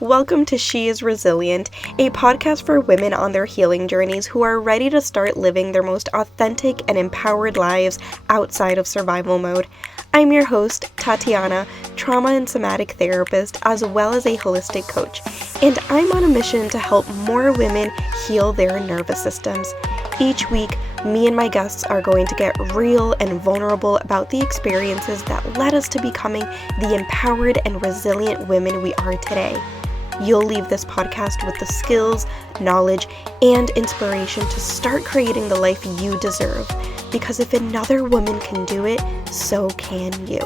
Welcome to She is Resilient, a podcast for women on their healing journeys who are ready to start living their most authentic and empowered lives outside of survival mode. I'm your host, Tatiana, trauma and somatic therapist, as well as a holistic coach, and I'm on a mission to help more women heal their nervous systems. Each week, me and my guests are going to get real and vulnerable about the experiences that led us to becoming the empowered and resilient women we are today. You'll leave this podcast with the skills, knowledge, and inspiration to start creating the life you deserve. Because if another woman can do it, so can you.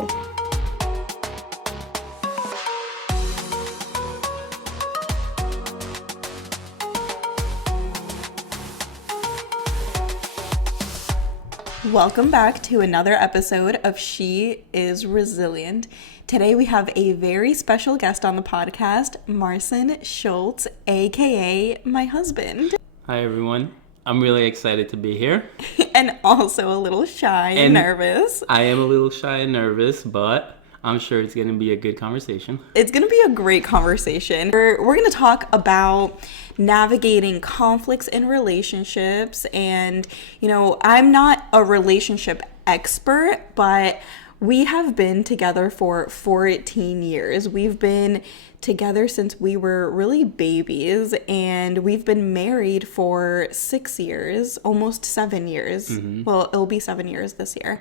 Welcome back to another episode of She is Resilient. Today we have a very special guest on the podcast, Marcin Schultz, aka my husband. Hi everyone. I'm really excited to be here. And also a little shy and nervous. I am a little shy and nervous, but I'm sure it's going to be a good conversation. It's going to be a great conversation. We're going to talk about navigating conflicts in relationships. And, I'm not a relationship expert, but we have been together for 14 years. We've been together since we were really babies, and we've been married for 6 years, almost 7 years. Mm-hmm. Well, it'll be 7 years this year.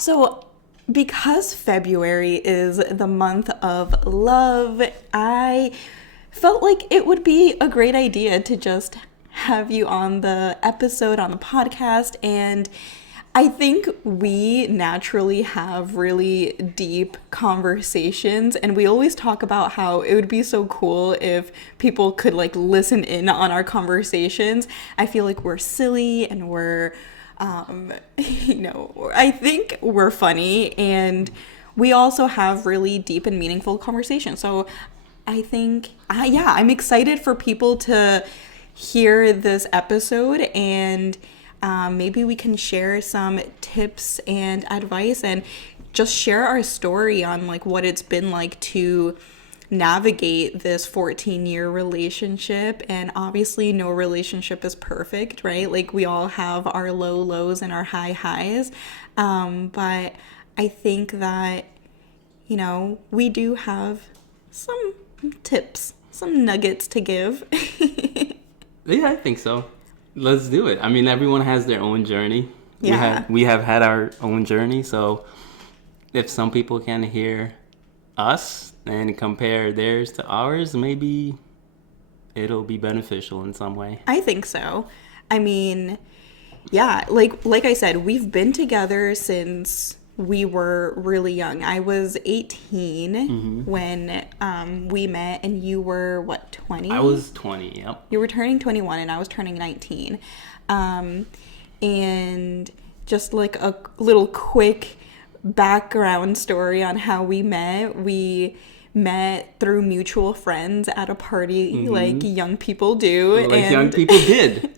So because February is the month of love, I felt like it would be a great idea to just have you on the episode, on the podcast. And I think we naturally have really deep conversations, and we always talk about how it would be so cool if people could listen in on our conversations. I feel like we're silly and we're I think we're funny, and we also have really deep and meaningful conversations. So I think, I'm excited for people to hear this episode, and maybe we can share some tips and advice and just share our story on what it's been like to navigate this 14-year relationship. And obviously no relationship is perfect, right? We all have our low lows and our high highs. But I think that, we do have some tips, some nuggets to give. Yeah, I think so. Let's do it. I mean, everyone has their own journey. Yeah. We have had our own journey. So if some people can hear us and compare theirs to ours, maybe it'll be beneficial in some way. I think so. I mean, yeah, like I said, we've been together since we were really young. I was 18 when we met, and you were, 20? I was 20, yep. You were turning 21, and I was turning 19. And just a little quick background story on how we met. We met through mutual friends at a party, like young people do. Young people did.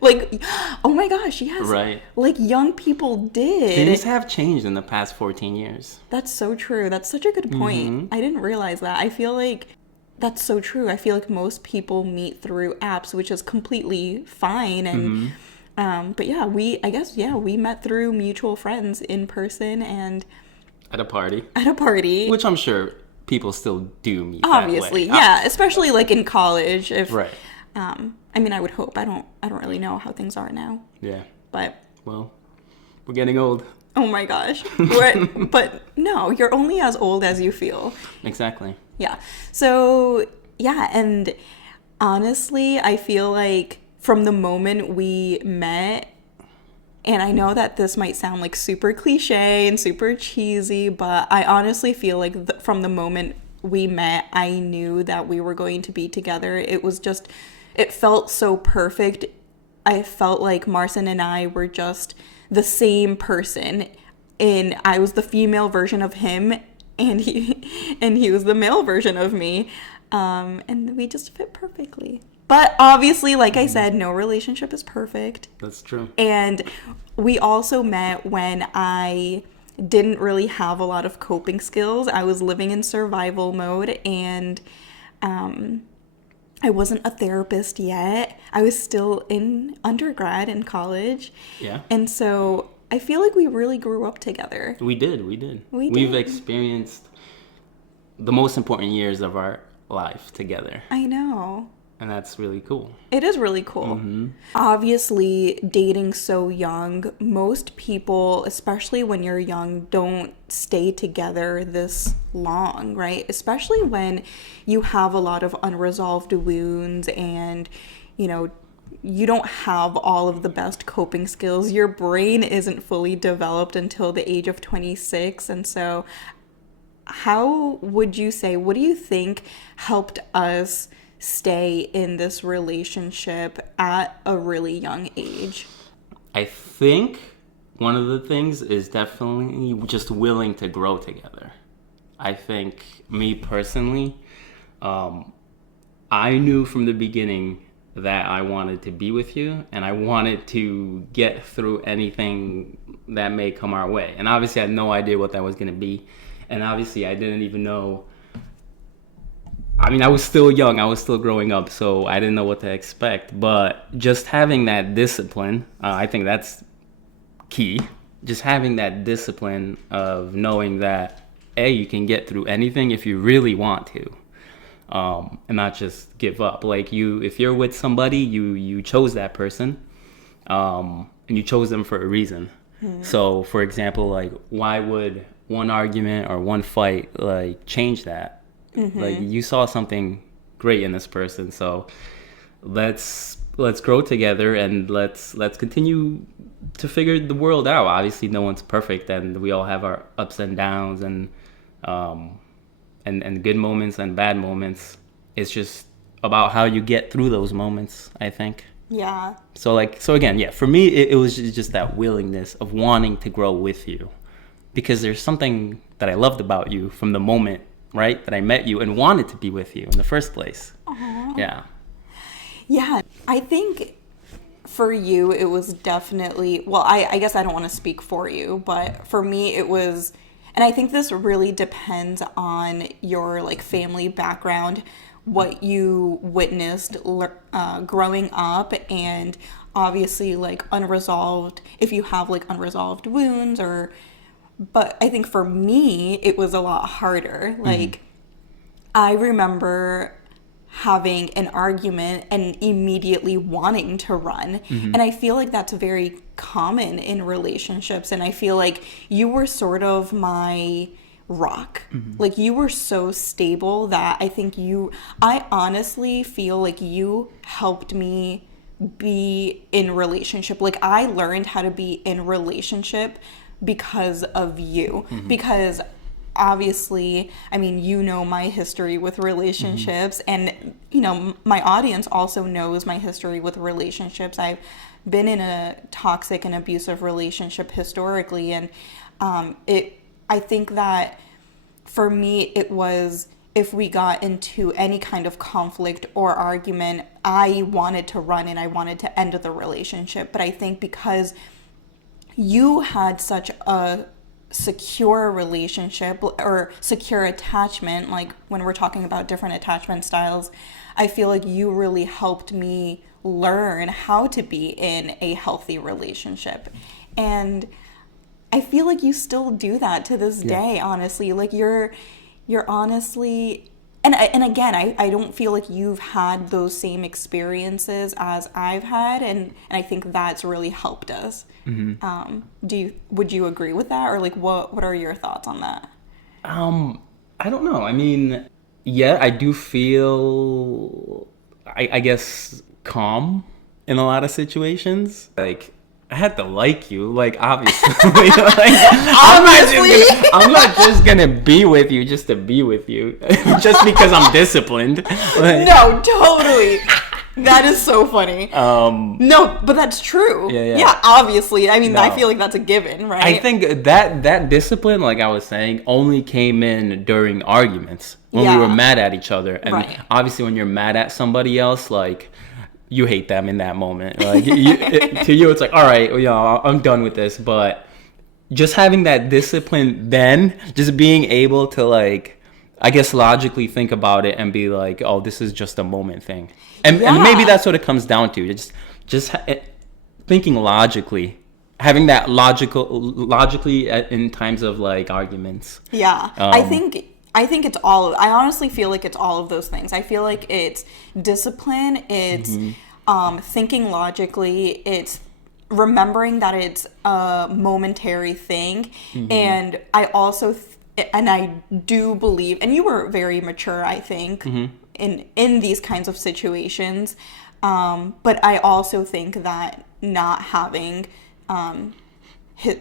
Oh my gosh, yes. Right. Young people did. Things have changed in the past 14 years. That's so true. That's such a good point. I didn't realize that. I feel like that's so true. I feel like most people meet through apps, which is completely fine. And but yeah, we met through mutual friends in person and at a party. Which I'm sure people still do meet obviously, that way. Yeah, especially in college. Right. I mean, I would hope. I don't really know how things are now. Yeah. But well, we're getting old. Oh my gosh. But no, you're only as old as you feel. Exactly. Yeah. So, yeah, and honestly, I feel like from the moment we met, and I know that this might sound super cliche and super cheesy, but I honestly feel like from the moment we met, I knew that we were going to be together. It felt so perfect. I felt like Marcin and I were just the same person, and I was the female version of him, and he was the male version of me, and we just fit perfectly. But obviously, like I said, no relationship is perfect. That's true. And we also met when I didn't really have a lot of coping skills. I was living in survival mode, and I wasn't a therapist yet. I was still in undergrad and college. Yeah. And so I feel like we really grew up together. We did. We've experienced the most important years of our life together. I know. And that's really cool. It is really cool. Obviously, dating so young, most people, especially when you're young, don't stay together this long, right? Especially when you have a lot of unresolved wounds and, you know, you don't have all of the best coping skills. Your brain isn't fully developed until the age of 26. And so how would you say, what do you think helped us stay in this relationship at a really young age? I think one of the things is definitely just willing to grow together. I think me personally, I knew from the beginning that I wanted to be with you and I wanted to get through anything that may come our way. And obviously I had no idea what that was going to be. And obviously I didn't even know. I mean, I was still young. I was still growing up, so I didn't know what to expect. But just having that discipline, I think that's key. Just having that discipline of knowing that, A, you can get through anything if you really want to, and not just give up. Like if you're with somebody, you chose that person, and you chose them for a reason. So, for example, like, why would one argument or one fight like change that? Like, you saw something great in this person, so let's grow together and let's continue to figure the world out. Obviously, no one's perfect, and we all have our ups and downs and good moments and bad moments. It's just about how you get through those moments, I think. Yeah. So again, yeah, for me, it was just that willingness of wanting to grow with you, because there's something that I loved about you from the moment, right, that I met you and wanted to be with you in the first place. Aww. Yeah. Yeah, I think for you it was definitely, well, I guess I don't want to speak for you, but for me it was, and I think this really depends on your like family background, what you witnessed growing up, and obviously like unresolved, if you have like unresolved wounds but I think for me, it was a lot harder. Like, I remember having an argument and immediately wanting to run. And I feel like that's very common in relationships. And I feel like you were sort of my rock. Like, you were so stable that I think I honestly feel like you helped me be in relationship. Like, I learned how to be in relationship because of you. Because obviously, I mean, you know my history with relationships, and you know, my audience also knows my history with relationships. I've been in a toxic and abusive relationship historically, and I think that for me it was, if we got into any kind of conflict or argument, I wanted to run and I wanted to end the relationship. But I think because you had such a secure relationship or secure attachment, like when we're talking about different attachment styles, I feel like you really helped me learn how to be in a healthy relationship. And I feel like you still do that to this day, honestly. Like you're honestly, and again, I don't feel like you've had those same experiences as I've had, and I think that's really helped us. Would you agree with that, or like what are your thoughts on that? I don't know. I mean, yeah, I do feel, I guess, calm in a lot of situations. Like, I had to like you, like, obviously. Like, I'm not just gonna be with you just to be with you, just because I'm disciplined. Like, no, totally. That is so funny. No, but that's true. Yeah, obviously. I mean, no. I feel like that's a given, right? I think that discipline, like I was saying, only came in during arguments when we were mad at each other. And obviously, when you're mad at somebody else, like, you hate them in that moment. Like, to you, it's like, all right, you know, I'm done with this. But just having that discipline then, just being able to, like, I guess, logically think about it and be like, oh, this is just a moment thing. And Yeah. maybe that's what it comes down to. It's just thinking logically, having that logically in times of like arguments. Yeah. I think it's all, I honestly feel like it's all of those things. I feel like it's discipline, it's thinking logically, it's remembering that it's a momentary thing. And I also and I do believe, and you were very mature, I think, in these kinds of situations. But I also think that not having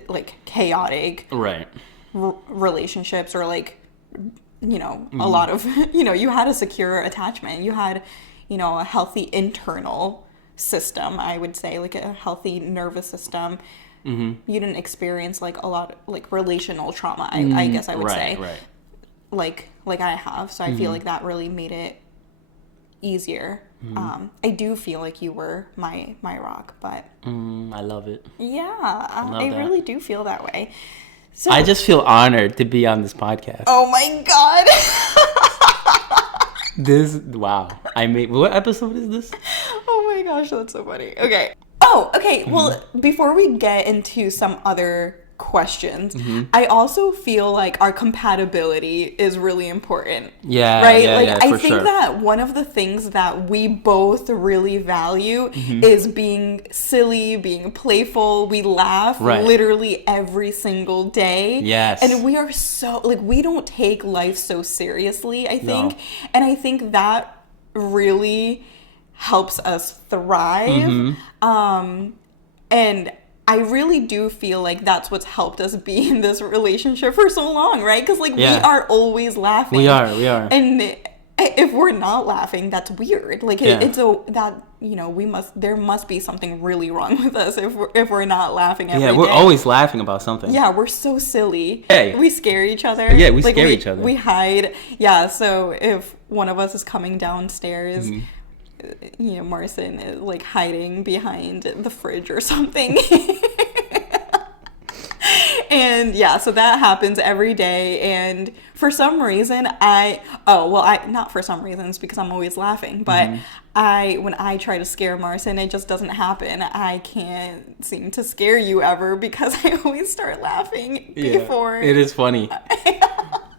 like chaotic Right. relationships, or like, you know, a lot of, you know, you had a secure attachment, you had, you know, a healthy internal system, I would say, like a healthy nervous system. You didn't experience like a lot of like relational trauma, I guess I would say. Right. Like I have. So I feel like that really made it easier. I do feel like you were my rock, but I love it. Yeah, I really do feel that way. So I just feel honored to be on this podcast. Oh my god. Wow. What episode is this? Oh my gosh, that's so funny. Okay. Oh, okay. Well, before we get into some other questions, I also feel like our compatibility is really important. Yeah. Right? Yeah, like yeah, I think that one of the things that we both really value is being silly, being playful. We laugh literally every single day. Yes. And we are so, like, we don't take life so seriously, I think. No. And I think that really helps us thrive. And I really do feel like that's what's helped us be in this relationship for so long, right? Because like we are always laughing. We are. And if we're not laughing, that's weird. Like it's that, you know, there must be something really wrong with us if we're not laughing every day. Yeah, we're always laughing about something. Yeah, we're so silly. Hey. We scare each other. Yeah, we scare each other. We hide. Yeah, so if one of us is coming downstairs, you know, Marcin is like hiding behind the fridge or something. And yeah, so that happens every day. And for some reason, not for some reasons, because I'm always laughing, but when I try to scare Marcin, it just doesn't happen. I can't seem to scare you ever because I always start laughing before. It is funny.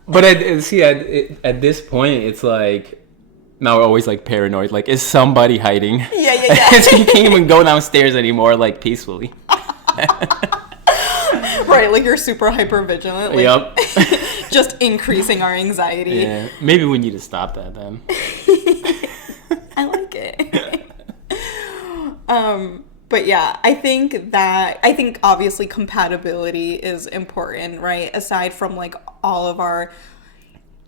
But at this point, it's like, now we're always like paranoid. Like, is somebody hiding? Yeah. So you can't even go downstairs anymore, like, peacefully. Right, like you're super hyper vigilant. Like, yep. Just increasing our anxiety. Yeah. Maybe we need to stop that then. I like it. But yeah, I think obviously compatibility is important, right? Aside from like all of our,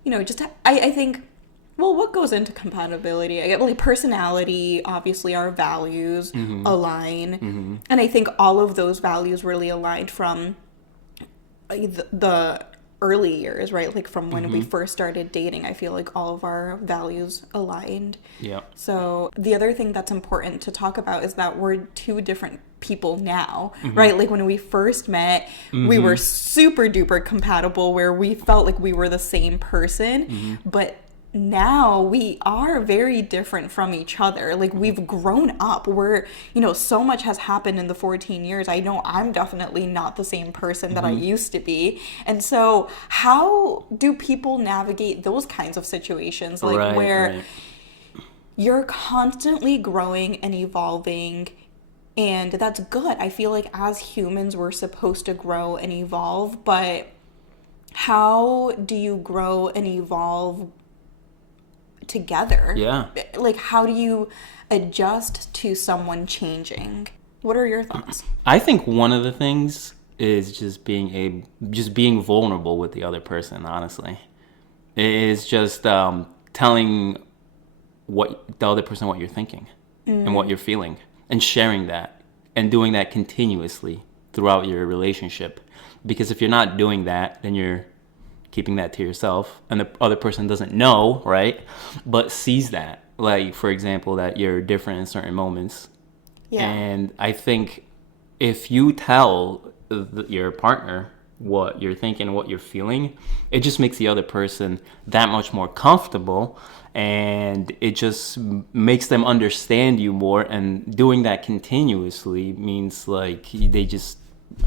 you know, just I think. Well, what goes into compatibility? I get like personality, obviously our values align. And I think all of those values really aligned from the early years, right? Like from when we first started dating, I feel like all of our values aligned. Yeah. So the other thing that's important to talk about is that we're two different people now, right? Like when we first met, we were super duper compatible where we felt like we were the same person, but now we are very different from each other. Like we've grown up. We're, you know, so much has happened in the 14 years. I know I'm definitely not the same person that I used to be. And so how do people navigate those kinds of situations? Like where you're constantly growing and evolving, and that's good. I feel like as humans, we're supposed to grow and evolve, but how do you grow and evolve together? Yeah. Like, how do you adjust to someone changing? What are your thoughts? I think one of the things is just being vulnerable with the other person, honestly. It is just telling the other person what you're thinking and what you're feeling, and sharing that and doing that continuously throughout your relationship. Because if you're not doing that, then you're keeping that to yourself, and the other person doesn't know, right? But sees that, like, for example, that you're different in certain moments. Yeah. And I think if you tell your partner what you're thinking, what you're feeling, it just makes the other person that much more comfortable, and it just makes them understand you more. And doing that continuously means like they just,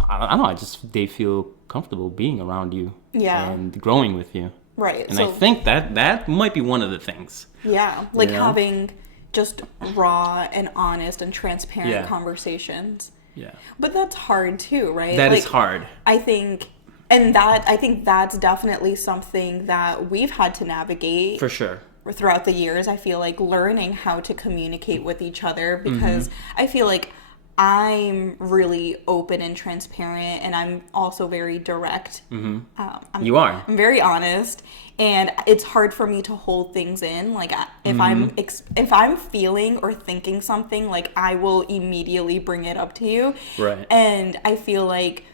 I don't know, they feel comfortable being around you, and growing with you. Right. And so, I think that might be one of the things. Yeah. Like having just raw and honest and transparent conversations. Yeah. But that's hard too, right? That is hard. I think that's definitely something that we've had to navigate. For sure. Throughout the years. I feel like learning how to communicate with each other, because I feel like I'm really open and transparent, and I'm also very direct. You are. I'm very honest, and it's hard for me to hold things in. Like if I'm feeling or thinking something, like I will immediately bring it up to you. Right. And I feel like,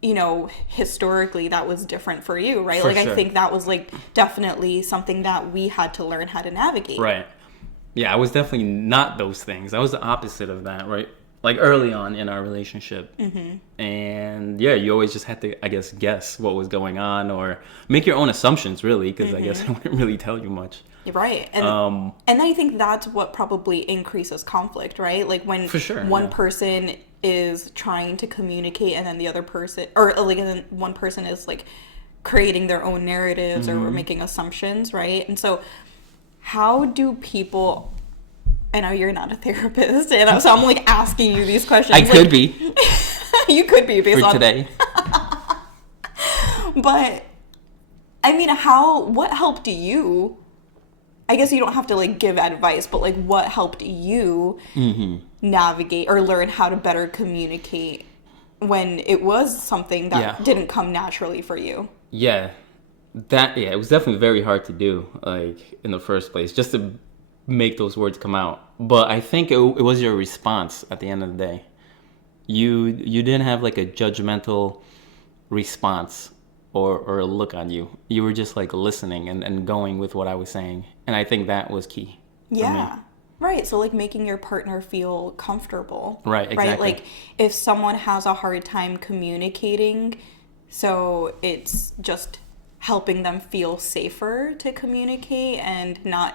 you know, historically that was different for you, right? For like sure. I think that was like definitely something that we had to learn how to navigate. Right. Yeah, I was definitely not those things. I was the opposite of that, right? Like early on in our relationship. And yeah, you always just had to, I guess what was going on, or make your own assumptions, really, because I guess I wouldn't really tell you much. Right. And I think that's what probably increases conflict, right? Like when one person is trying to communicate, and then the other person, or like, and then one person is like creating their own narratives or making assumptions, right? And so how do people, I know you're not a therapist, and so I'm like asking you these questions. I could be. You could be based for on today. But I mean, what helped you? I guess you don't have to like give advice, but like what helped you navigate or learn how to better communicate when it was something that didn't come naturally for you? Yeah. It was definitely very hard to do, like in the first place, just to make those words come out. But I think it was your response at the end of the day. You didn't have like a judgmental response or a look on you. You were just like listening and going with what I was saying. And I think that was key. Yeah. Right. So like making your partner feel comfortable. Right, exactly. Right? Like if someone has a hard time communicating, so it's just helping them feel safer to communicate and not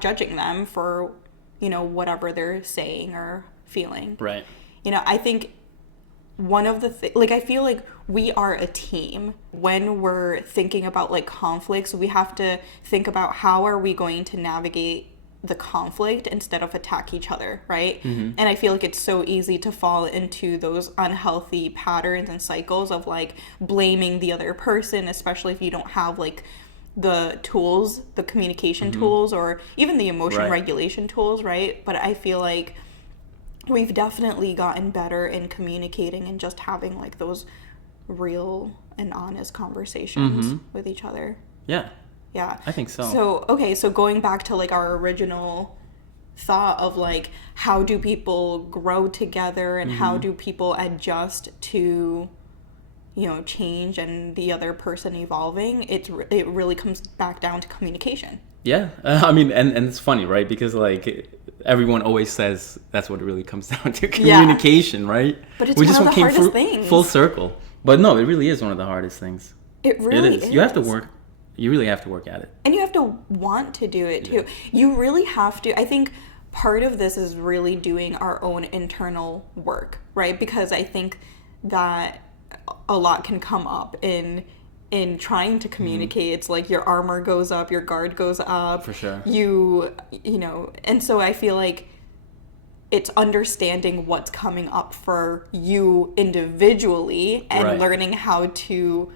judging them for, you know, whatever they're saying or feeling. Right. You know, I think one of the like I feel like we are a team. When we're thinking about like conflicts, we have to think about how are we going to navigate the conflict instead of attack each other, right? And I feel like it's so easy to fall into those unhealthy patterns and cycles of like blaming the other person, especially if you don't have like the tools, the communication tools, or even the emotion regulation tools, right? But I feel like we've definitely gotten better in communicating and just having like those real and honest conversations with each other. Yeah. Yeah. I think so. So going back to like our original thought of like how do people grow together and how do people adjust to, you know, change and the other person evolving, it really comes back down to communication. Yeah. I mean, and it's funny, right? Because like everyone always says that's what it really comes down to, communication, right? But it's one of the hardest things. Full circle. But no, it really is one of the hardest things. It really is. You have to work. You really have to work at it. And you have to want to do it too. Yeah. You really have to. I think part of this is really doing our own internal work, right? Because I think that a lot can come up in trying to communicate. It's like your armor goes up, your guard goes up. For sure. You know, and so I feel like it's understanding what's coming up for you individually and learning how to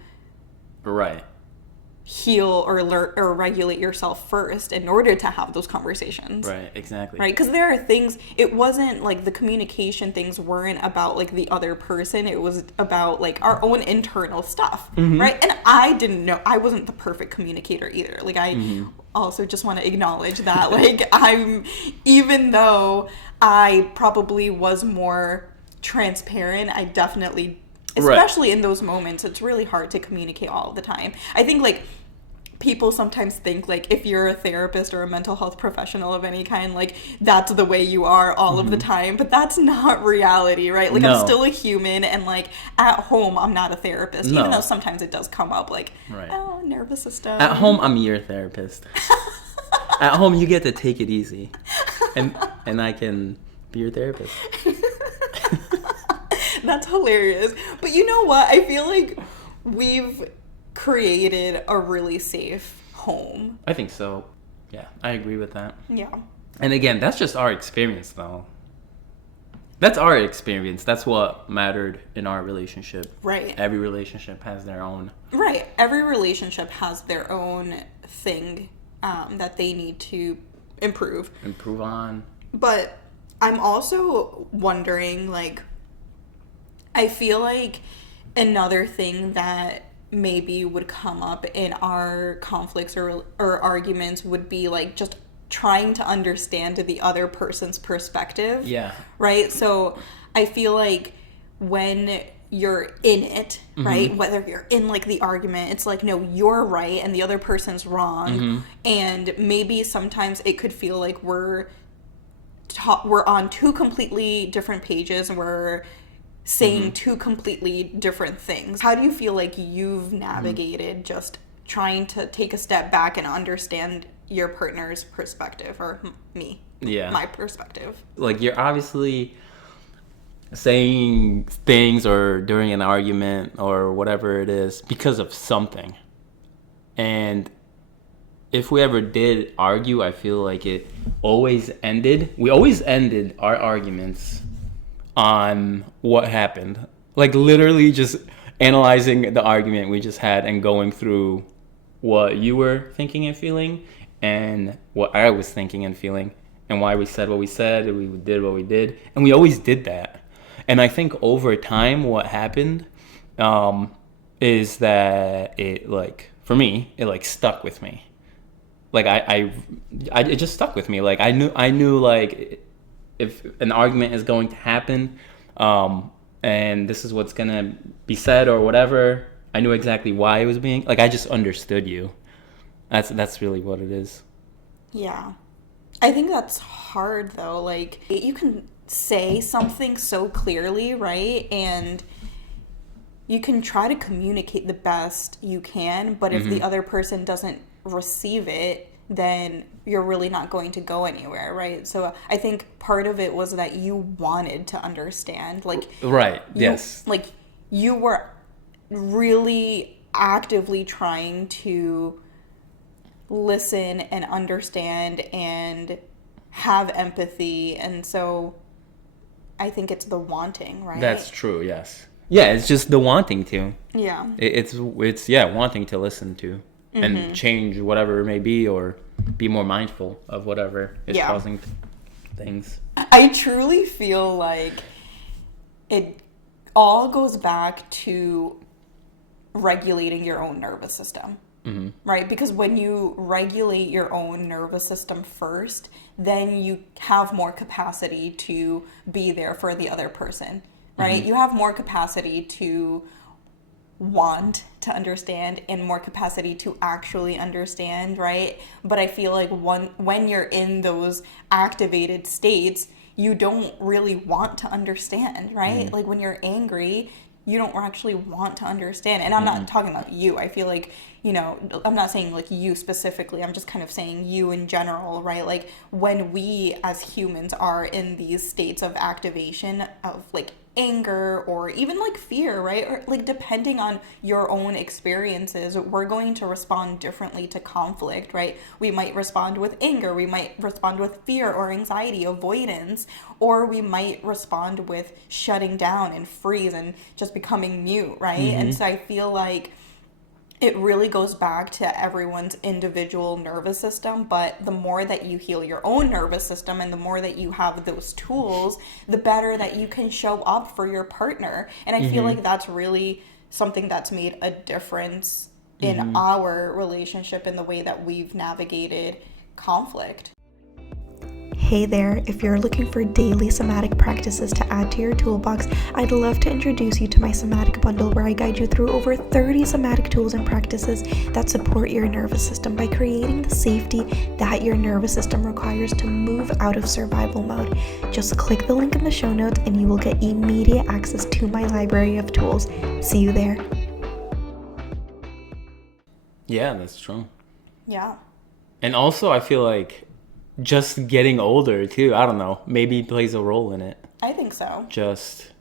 heal or regulate yourself first in order to have those conversations. Right, exactly. Right, because there are things, it wasn't like the communication things weren't about like the other person, it was about like our own internal stuff, right? And I didn't know, I wasn't the perfect communicator either. Like I also just want to acknowledge that like even though I probably was more transparent, I definitely, especially in those moments, it's really hard to communicate all the time. I think like people sometimes think, like, if you're a therapist or a mental health professional of any kind, like, that's the way you are all of the time. But that's not reality, right? Like, No. I'm still a human, and, like, at home, I'm not a therapist. No. Even though sometimes it does come up, like, Right. oh, nervous system. At home, I'm your therapist. At home, you get to take it easy. And I can be your therapist. That's hilarious. But you know what? I feel like we've created a really safe home. I think so. Yeah, I agree with that. Yeah. And again, that's just our experience, though. That's our experience. That's what mattered in our relationship. Right. Every relationship has their own. Right. Every relationship has their own thing that they need to improve on. But I'm also wondering, like, I feel like another thing that maybe would come up in our conflicts or arguments would be, like, just trying to understand the other person's perspective. Yeah. Right? So I feel like when you're in it, right? Whether you're in, like, the argument, it's like, no, you're right and the other person's wrong. And maybe sometimes it could feel like we're on two completely different pages and we're saying two completely different things. How do you feel like you've navigated just trying to take a step back and understand your partner's perspective, or my perspective? Like, you're obviously saying things or during an argument or whatever it is because of something. And if we ever did argue, I feel like we always ended our arguments on what happened. Like, literally just analyzing the argument we just had and going through what you were thinking and feeling and what I was thinking and feeling and why we said what we said and we did what we did. And we always did that. And I think over time what happened is that it, like, for me, it, like, stuck with me. Like, it just stuck with me. Like, I knew like, if an argument is going to happen, and this is what's gonna be said or whatever, I knew exactly why it was being, like, I just understood you. That's really what it is. Yeah. I think that's hard, though. Like, you can say something so clearly, right? And you can try to communicate the best you can, but if the other person doesn't receive it, then you're really not going to go anywhere, right? So I think part of it was that you wanted to understand, like, right, yes, like, you were really actively trying to listen and understand and have empathy, and so I think it's the wanting, right? That's true. Yes, yeah, it's just the wanting to. Yeah, it's wanting to listen to. And change whatever it may be, or be more mindful of whatever is causing things. I truly feel like it all goes back to regulating your own nervous system, right? Because when you regulate your own nervous system first, then you have more capacity to be there for the other person, right? You have more capacity to want to understand and more capacity to actually understand, right? But I feel like when you're in those activated states, you don't really want to understand, right? Like, when you're angry, you don't actually want to understand. And I'm not talking about you. I feel like, you know, I'm not saying, like, you specifically. I'm just kind of saying you in general, right? Like, when we as humans are in these states of activation of, like, anger or even, like, fear, right? Or, like, depending on your own experiences, we're going to respond differently to conflict, right? We might respond with anger, we might respond with fear or anxiety, avoidance, or we might respond with shutting down and freeze and just becoming mute, right? And so I feel like it really goes back to everyone's individual nervous system, but the more that you heal your own nervous system and the more that you have those tools, the better that you can show up for your partner. And I feel like that's really something that's made a difference in our relationship and the way that we've navigated conflict. Hey there, if you're looking for daily somatic practices to add to your toolbox, I'd love to introduce you to my somatic bundle where I guide you through over 30 somatic tools and practices that support your nervous system by creating the safety that your nervous system requires to move out of survival mode. Just click the link in the show notes and you will get immediate access to my library of tools. See you there. Yeah, that's true. Yeah. And also, I feel like just getting older, too. I don't know. Maybe plays a role in it. I think so. Just,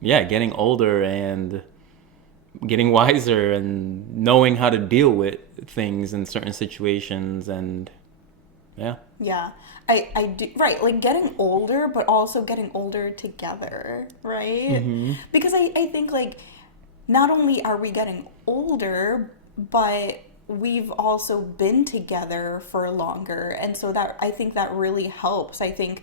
yeah, getting older and getting wiser and knowing how to deal with things in certain situations and, yeah. Yeah. I do, right, like getting older, but also getting older together, right? Mm-hmm. Because I think, like, not only are we getting older, but we've also been together for longer, and so that I think that really helps. I think,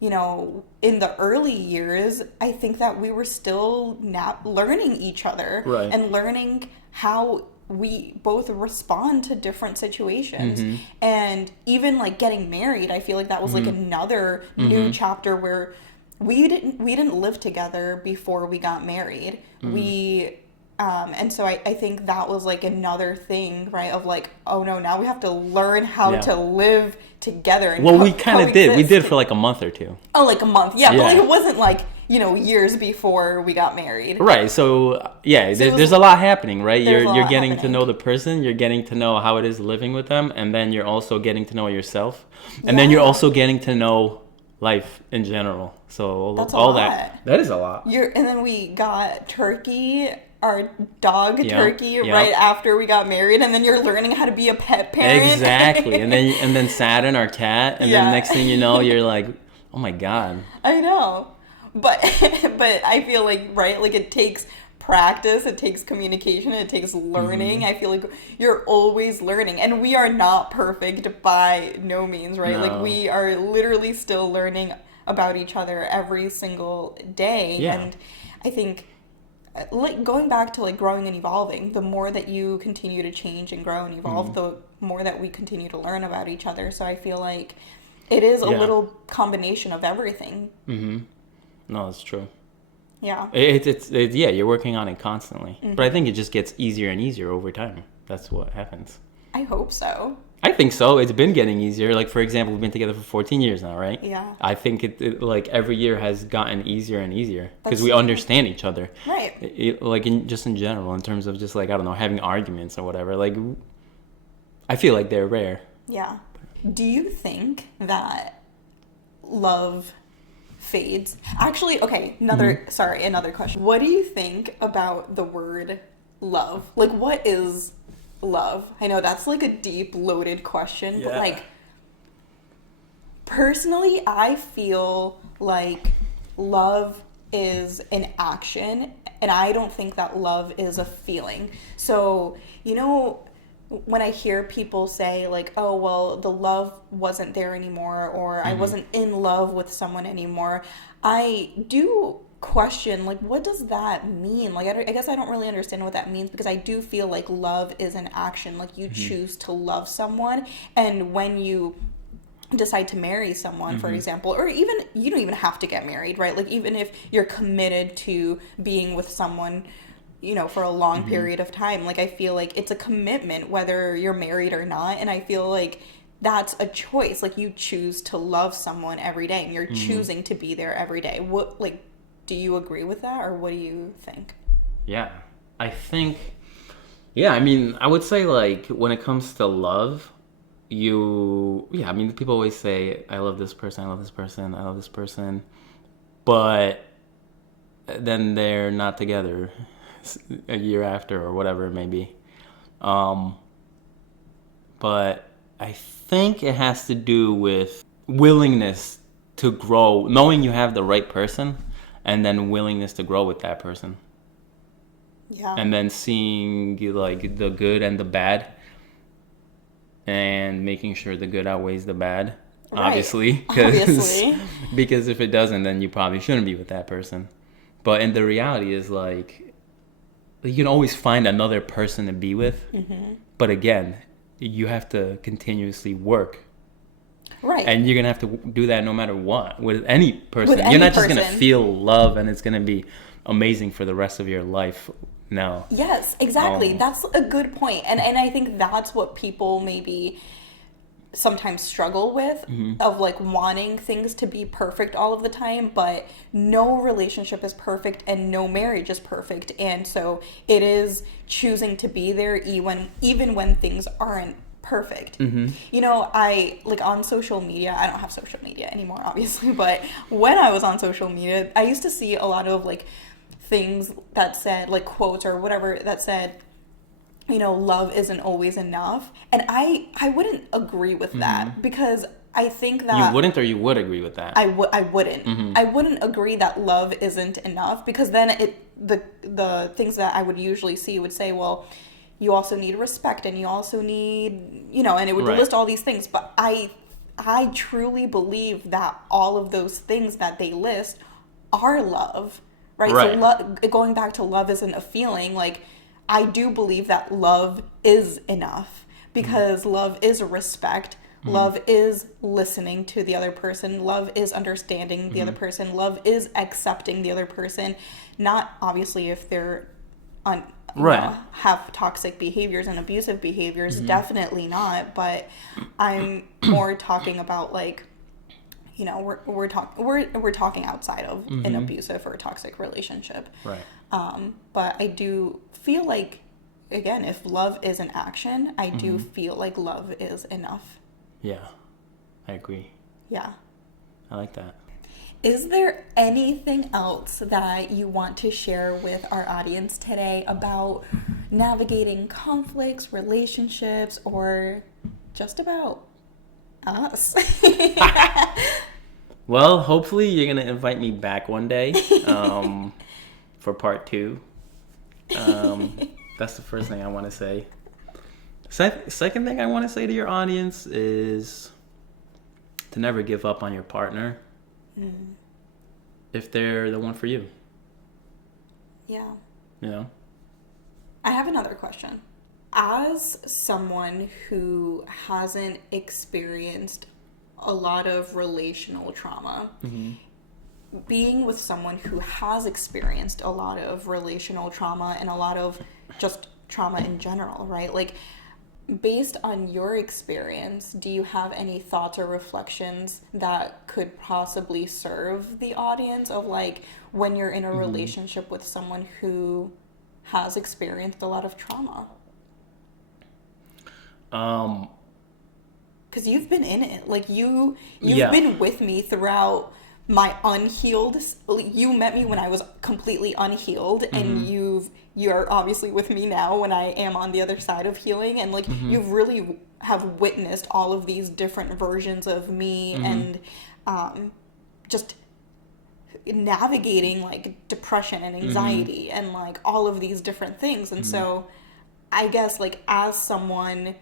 you know, in the early years, I think that we were still learning each other, right, and learning how we both respond to different situations. Mm-hmm. And even like getting married, I feel like that was like another new chapter where we didn't live together before we got married. We and so I think that was like another thing, right? Of like, oh no, now we have to learn how to live together. And well, we kind of did. We did for like a month or two. Oh, like a month. Yeah, but like it wasn't like, you know, years before we got married. Right. So, yeah, so there's a lot happening, right? You're getting to know the person. You're getting to know how it is living with them. And then you're also getting to know yourself. And then you're also getting to know life in general. So that's all that is a lot. And then we got Turkey, our dog Turkey, right after we got married, and then you're learning how to be a pet parent. Exactly. and then Saturn, our cat, and then next thing you know, you're like, oh my God. I know. But I feel like, right, like it takes practice, it takes communication, it takes learning. I feel like you're always learning, and we are not perfect by no means, right? No. Like we are literally still learning about each other every single day. And I think, like, going back to like growing and evolving, the more that you continue to change and grow and evolve, the more that we continue to learn about each other. So I feel like it is a little combination of everything. No, it's true. Yeah. It's you're working on it constantly. But I think it just gets easier and easier over time. That's what happens. I hope so. I think so. It's been getting easier. Like, for example, we've been together for 14 years now, right? Yeah. I think it like every year has gotten easier and easier because we understand each other. Right. Like, in general, in terms of just like, I don't know, having arguments or whatever. Like, I feel like they're rare. Yeah. Do you think that love fades? Actually, okay, another question. What do you think about the word love? Like, what is love? I know that's like a deep, loaded question, but like, personally, I feel like love is an action, and I don't think that love is a feeling. So, you know, when I hear people say like, oh, well, the love wasn't there anymore, or I wasn't in love with someone anymore, I do question, like, what does that mean? Like, I guess I don't really understand what that means, because I do feel like love is an action. Like, you choose to love someone, and when you decide to marry someone, for example, or even, you don't even have to get married, right? Like, even if you're committed to being with someone, you know, for a long period of time, like, I feel like it's a commitment whether you're married or not, and I feel like that's a choice. Like, you choose to love someone every day, and you're choosing to be there every day. What, like, do you agree with that, or what do you think? Yeah, I think, I mean, I would say, like, when it comes to love, I mean, people always say, I love this person, I love this person, I love this person, but then they're not together a year after or whatever it may be. But I think it has to do with willingness to grow, knowing you have the right person, and then willingness to grow with that person. Yeah. And then seeing like the good and the bad, and making sure the good outweighs the bad, obviously. Because if it doesn't, then you probably shouldn't be with that person. But in the reality is, like, you can always find another person to be with. But again, you have to continuously work Right. And you're going to have to do that no matter what, with any person. With any you're not just person. going to feel love and it's going to be amazing for the rest of your life. No. Yes, exactly. That's a good point. And I think that's what people maybe sometimes struggle with, of like wanting things to be perfect all of the time, but no relationship is perfect and no marriage is perfect. And so it is choosing to be there even when things aren't perfect. You know, I like on social media, I don't have social media anymore obviously, but when I was on social media, I used to see a lot of like things that said, like quotes or whatever that said, you know, love isn't always enough. And I wouldn't agree with that, because I think that... You wouldn't, or you would agree with that? I wouldn't. I wouldn't agree that love isn't enough, because then the things that I would usually see would say, well, you also need respect and you also need, you know, and it would list all these things. But I truly believe that all of those things that they list are love, right? So going back to love isn't a feeling, like, I do believe that love is enough, because love is respect. Love is listening to the other person. Love is understanding the other person. Love is accepting the other person. Not obviously if they're have toxic behaviors and abusive behaviors. Definitely not. But I'm more talking about, like, you know, we're talking outside of an abusive or a toxic relationship. Right. But I do feel like, again, if love is an action, I do feel like love is enough. Yeah, I agree. Yeah. I like that. Is there anything else that you want to share with our audience today about navigating conflicts, relationships, or just about us? Well, hopefully you're going to invite me back one day for part 2. That's the first thing I want to say. Second thing I want to say to your audience is to never give up on your partner if they're the one for you. Yeah. You know? I have another question. As someone who hasn't experienced a lot of relational trauma, being with someone who has experienced a lot of relational trauma and a lot of just trauma in general, right? Like, based on your experience, do you have any thoughts or reflections that could possibly serve the audience of, like, when you're in a relationship with someone who has experienced a lot of trauma? Because you've been in it. Like, you've been with me throughout my unhealed... You met me when I was completely unhealed, and you're obviously with me now when I am on the other side of healing, and, like, you've really have witnessed all of these different versions of me, and just navigating, like, depression and anxiety and, like, all of these different things. And so I guess, like, as someone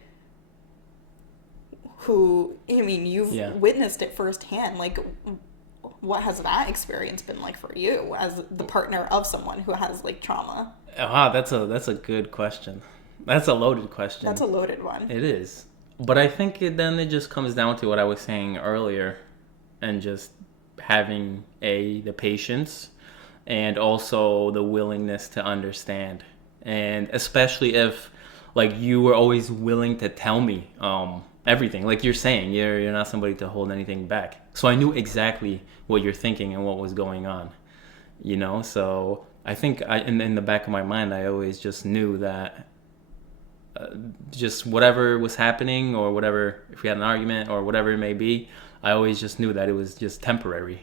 who, I mean, you've witnessed it firsthand, like, what has that experience been like for you as the partner of someone who has, like, trauma? Wow, that's a good question. That's a loaded question. That's a loaded one. It is. But I think it just comes down to what I was saying earlier, and just having the patience and also the willingness to understand. And especially if, like, you were always willing to tell me everything. Like you're saying, you're not somebody to hold anything back. So I knew exactly what you're thinking and what was going on, you know? So I think in the back of my mind, I always just knew that just whatever was happening, or whatever, if we had an argument or whatever it may be, I always just knew that it was just temporary.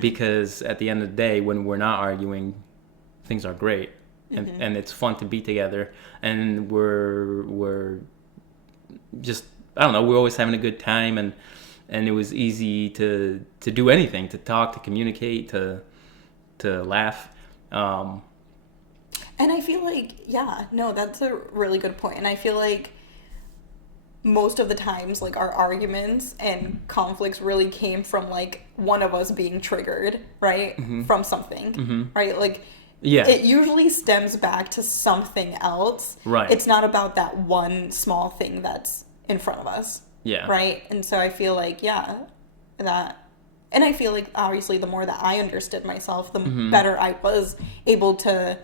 Because at the end of the day, when we're not arguing, things are great. And it's fun to be together. And we're just, I don't know, we're always having a good time, and it was easy to do anything, to talk, to communicate, to laugh. And I feel like, that's a really good point. And I feel like most of the times, like, our arguments and conflicts really came from, like, one of us being triggered, right? From something, right? Like, it usually stems back to something else. Right. It's not about that one small thing that's in front of us. Yeah. Right? And so I feel like, that... And I feel like, obviously, the more that I understood myself, the better I was able to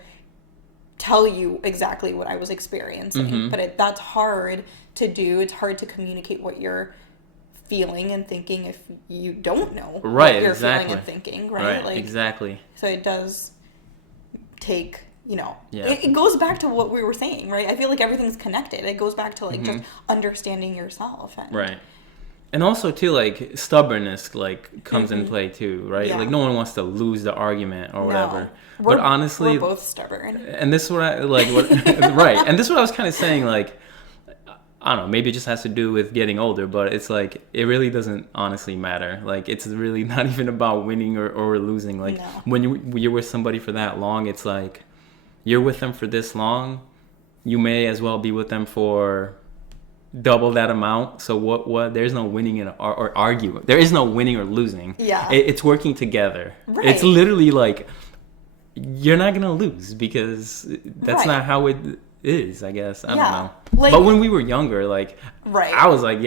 tell you exactly what I was experiencing. But that's hard to do. It's hard to communicate what you're feeling and thinking if you don't know what you're feeling and thinking, right? Like, exactly. So it does take, it goes back to what we were saying, right? I feel like everything's connected. It goes back to, like, just understanding yourself. Right. And also, too, like, stubbornness, like, comes in play, too, right? Yeah. Like, no one wants to lose the argument or whatever. No. But honestly... We're both stubborn. And this is what I... Like, right. And this is what I was kind of saying, like, I don't know, maybe it just has to do with getting older, but it's like, it really doesn't honestly matter. Like, it's really not even about winning or losing. Like, when you're with somebody for that long, it's like, you're with them for this long, you may as well be with them for... double that amount. So what there's no winning or arguing. There is no winning or losing. It's working together. Right. It's literally like, you're not gonna lose because that's not how it is, I guess. I don't know. Like, but when we were younger, like, I was like,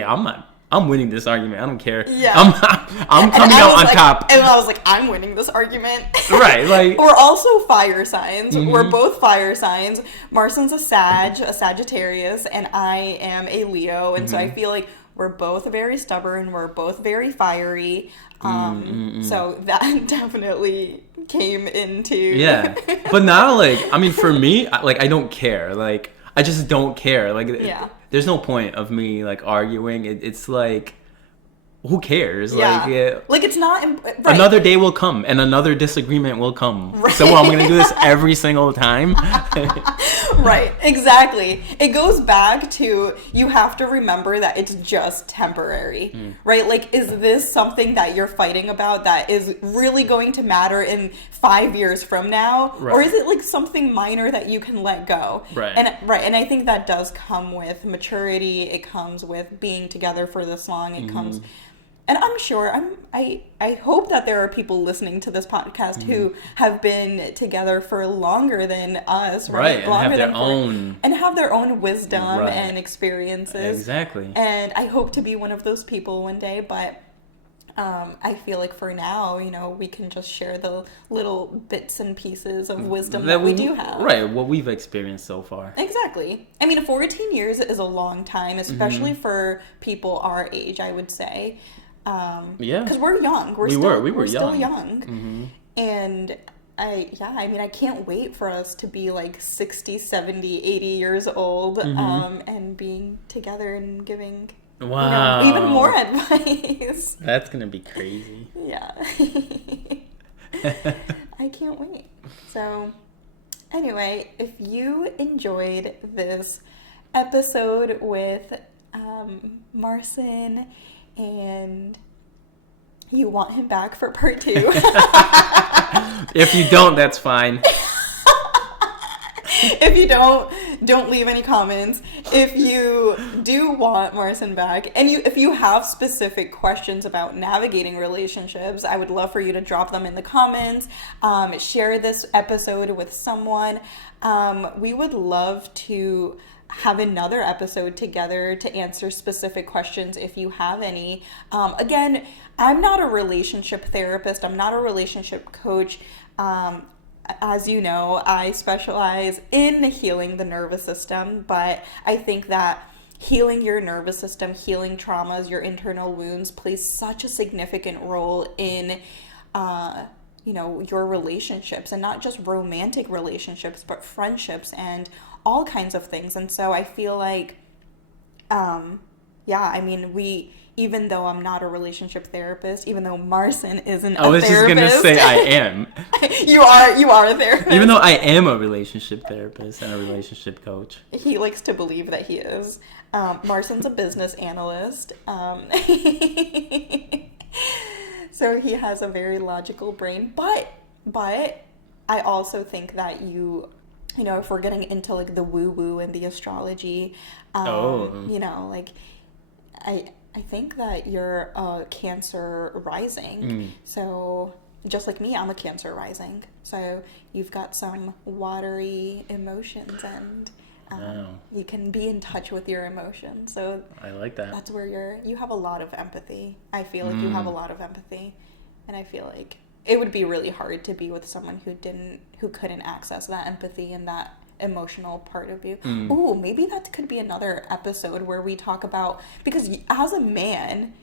I'm winning this argument. I don't care. I'm coming out on top. And I was like, I'm winning this argument. Right. Like, we're also fire signs. We're both fire signs. Marcin's a Sagittarius, and I am a Leo. And so I feel like we're both very stubborn. We're both very fiery. So that definitely came into... Yeah. But now, like, I mean, for me, like, I don't care. Like, I just don't care. Like, there's no point of me, like, arguing. It's like, who cares? Like it's not... Another day will come, and another disagreement will come. Right. So I'm going to do this every single time? Right, exactly. It goes back to, you have to remember that it's just temporary, right? Like, is this something that you're fighting about that is really going to matter in 5 years from now? Right. Or is it like something minor that you can let go? Right. And I think that does come with maturity. It comes with being together for this long. It comes... And I'm sure, I hope that there are people listening to this podcast who have been together for longer than us, right? And have their own wisdom and experiences. Exactly. And I hope to be one of those people one day, but I feel like for now, we can just share the little bits and pieces of wisdom that we do have. Right, what we've experienced so far. Exactly. I mean, 14 years is a long time, especially for people our age, I would say. Because we're young. We were still young. And I can't wait for us to be like 60, 70, 80 years old and being together and giving even more advice. That's gonna be crazy. Yeah. I can't wait. So anyway, if you enjoyed this episode with Marcin and you want him back for part 2. If you don't, that's fine. If you don't leave any comments. If you do want Marcin back, and if you have specific questions about navigating relationships, I would love for you to drop them in the comments. Share this episode with someone. We would love to have another episode together to answer specific questions if you have any. Again, I'm not a relationship therapist. I'm not a relationship coach. As you know, I specialize in healing the nervous system, but I think that healing your nervous system, healing traumas, your internal wounds plays such a significant role in your relationships, and not just romantic relationships, but friendships and all kinds of things. And so I feel like, even though I'm not a relationship therapist, even though Marcin isn't a therapist. I was just going to say I am. You are a therapist. Even though I am a relationship therapist and a relationship coach. He likes to believe that he is. Marcin's a business analyst. So he has a very logical brain. But I also think that if we're getting into like the woo-woo and the astrology, I think that you're a Cancer rising. So just like me, I'm a Cancer rising. So you've got some watery emotions and Wow. You can be in touch with your emotions. So I like that. that's where you have a lot of empathy. I feel like you have a lot of empathy. And I feel like it would be really hard to be with someone who couldn't access that empathy and that emotional part of you. Ooh, maybe that could be another episode where we talk about, because as a man,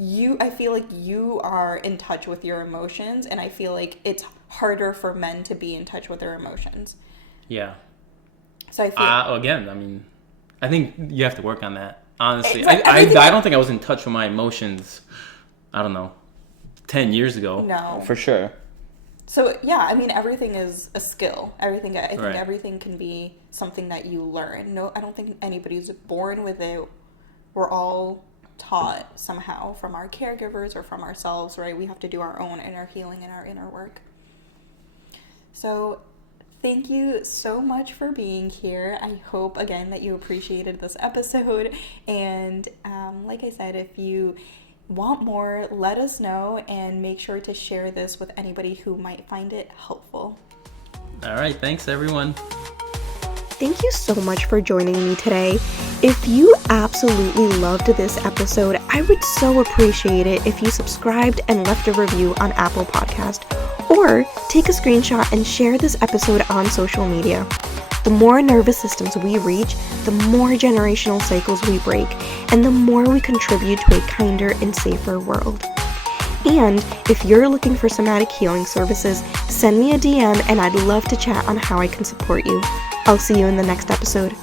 I feel like you are in touch with your emotions, and I feel like it's harder for men to be in touch with their emotions. Yeah. So I feel again, I mean, I think you have to work on that. Honestly, like I don't think I was in touch with my emotions. I don't know, 10 years ago. No, for sure. So yeah, I mean, everything is a skill. I think Right. everything can be something that you learn. No, I don't think anybody's born with it. We're all taught somehow from our caregivers or from ourselves, right? We have to do our own inner healing and our inner work. So thank you so much for being here. I hope, again, that you appreciated this episode. And like I said, if you want more, let us know, and make sure to share this with anybody who might find it helpful. All right. Thanks, everyone. Thank you so much for joining me today. If you absolutely loved this episode, I would so appreciate it if you subscribed and left a review on Apple Podcast, or take a screenshot and share this episode on social media. The more nervous systems we reach, the more generational cycles we break, and the more we contribute to a kinder and safer world. And if you're looking for somatic healing services, send me a DM and I'd love to chat on how I can support you. I'll see you in the next episode.